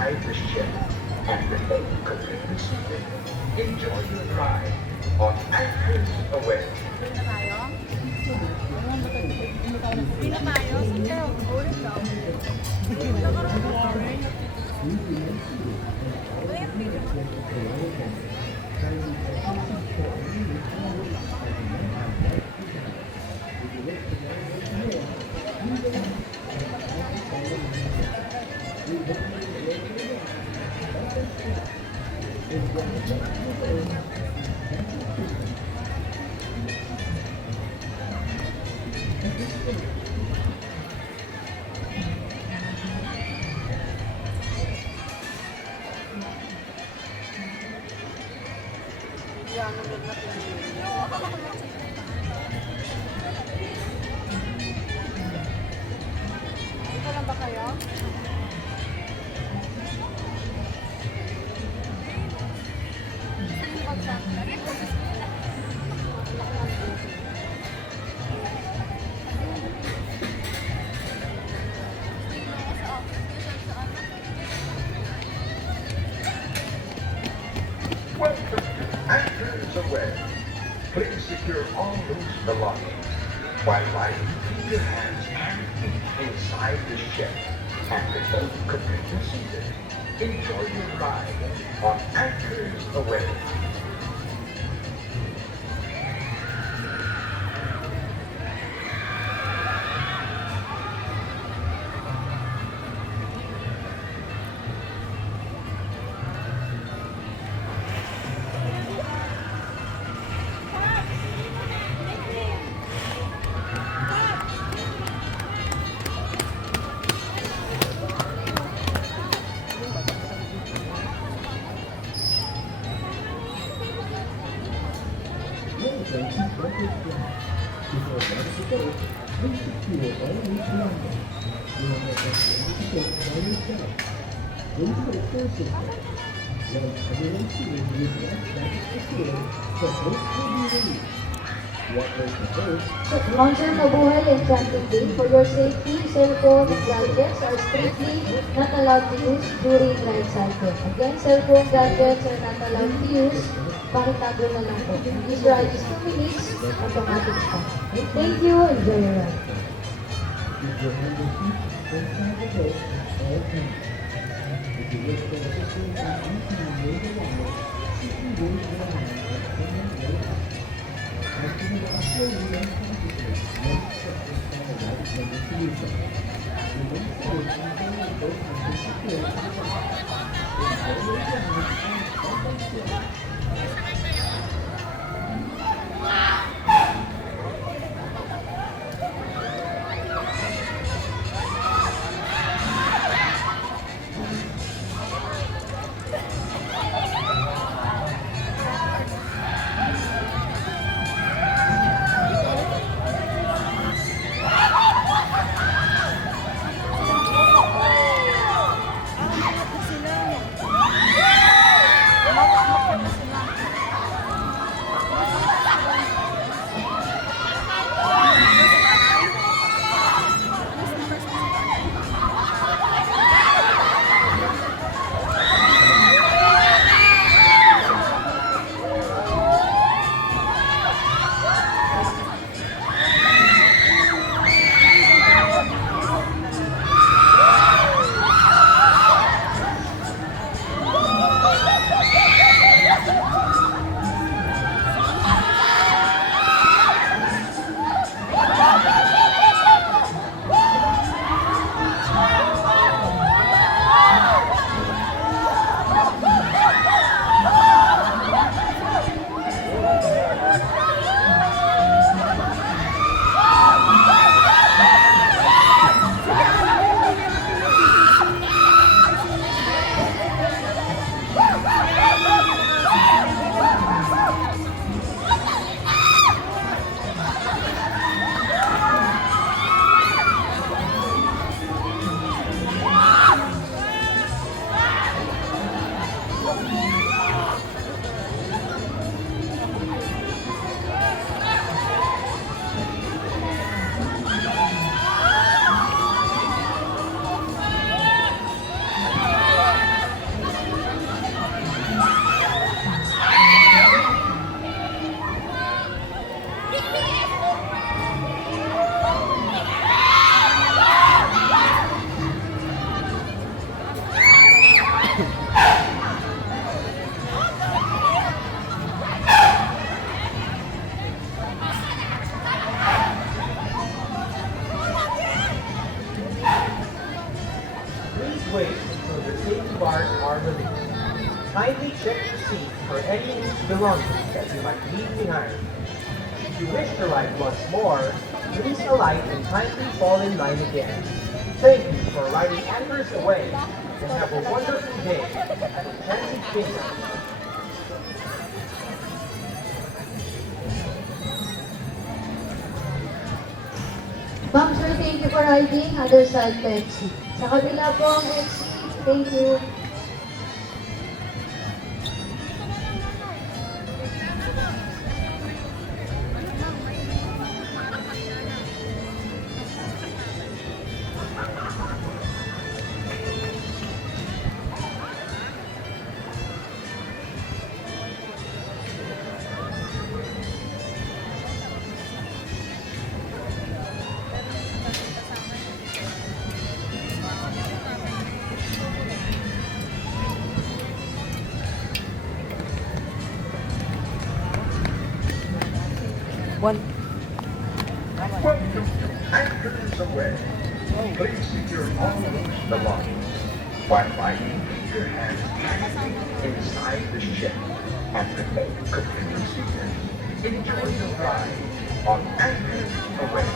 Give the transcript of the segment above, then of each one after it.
inside the ship and remain completely seated. Enjoy your ride on Anchors Away. Hindi na tayo. Saan tayo? Ulit daw. Nagkaroon ng orange. Ano yung video mo? Yan, namin na ito lang ba kayo? Welcome to Anchors Away. Please secure all loose belongings while riding keep your hands and feet inside the ship and remain completely seated. Enjoy your ride on Anchors Away. Sponsor Mabuhay Enchanted Day. For your safety, cell phone gadgets are strictly not allowed to use during ride cycle. Again, cell phone gadgets are not allowed to use. Pakitago na lang po. This ride is 2 minutes, automatic stop. Thank you, enjoy your ride. until the safety bars are released. Kindly check your seat for any loose belongings that you might leave behind. If you wish to ride once more, please alight and kindly fall in line again. Thank you for riding Anchors Away and have a wonderful day at Enchanted Kingdom. Ma'am sir, thank you for riding. Other side Pepsi. Sa kabila po ang FC. Thank you. Welcome to Anchors Away. Please secure all loose belongings while riding. Keep your hands tightly inside the ship and remain completely seated. Enjoy your ride on Anchors Away.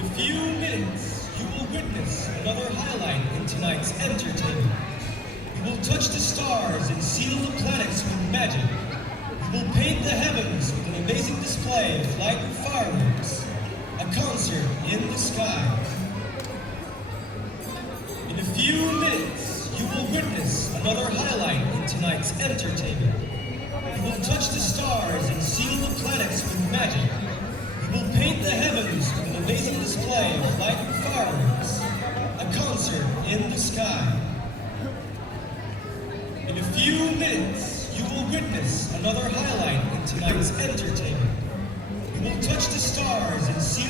In a few minutes, you will witness another highlight in tonight's entertainment. You will touch the stars and seal the planets with magic. You will paint the heavens with an amazing display of light and fireworks. A concert in the sky. In a few minutes, you will witness another highlight in tonight's entertainment. You will touch the stars and seal the planets with magic. You will paint the heavens with an amazing display of light and fireworks. A concert in the sky. In a few minutes, you will witness another highlight in tonight's entertainment. You will touch the stars and seal